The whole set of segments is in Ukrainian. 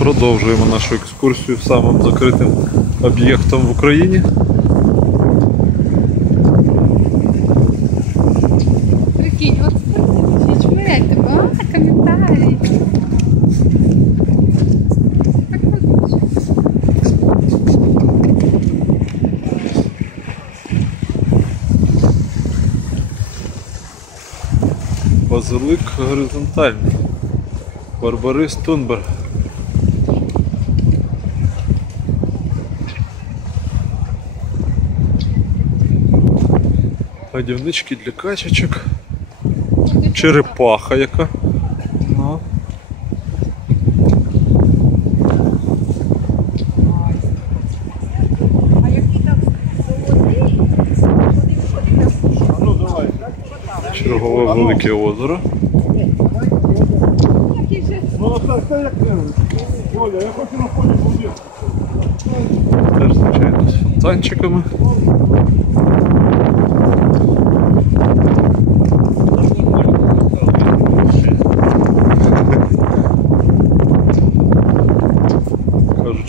Продовжуємо нашу екскурсію самим закритим об'єктом в Україні. Прикинь, от коментарів. Так крутіше. Базилик горизонтальний. Барбарис Тунберг. Годівнички для качечок. Черепаха яка. Ну. На Чергове велике озеро. Ну, полі будинку. Теж, звичайно, з фонтанчиками.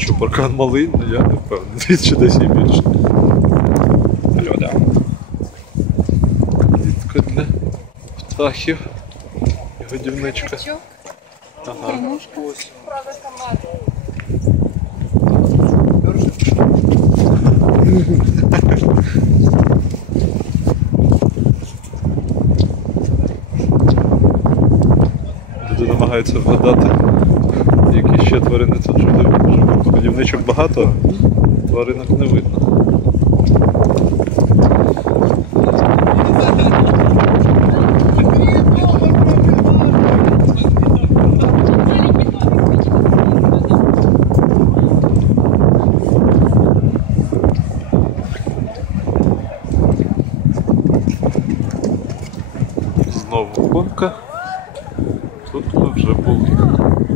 Що паркан малий, але я не впевнений. Двічі десь і більше. Алло, да. Клітка для птахів. І годівничка. Ага. кормушка. Люди намагаються вгадати, ще тварини тут живуть. Годівничок багато, тваринок не видно. Знову гонка. Тут ми вже були.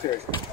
Seriously.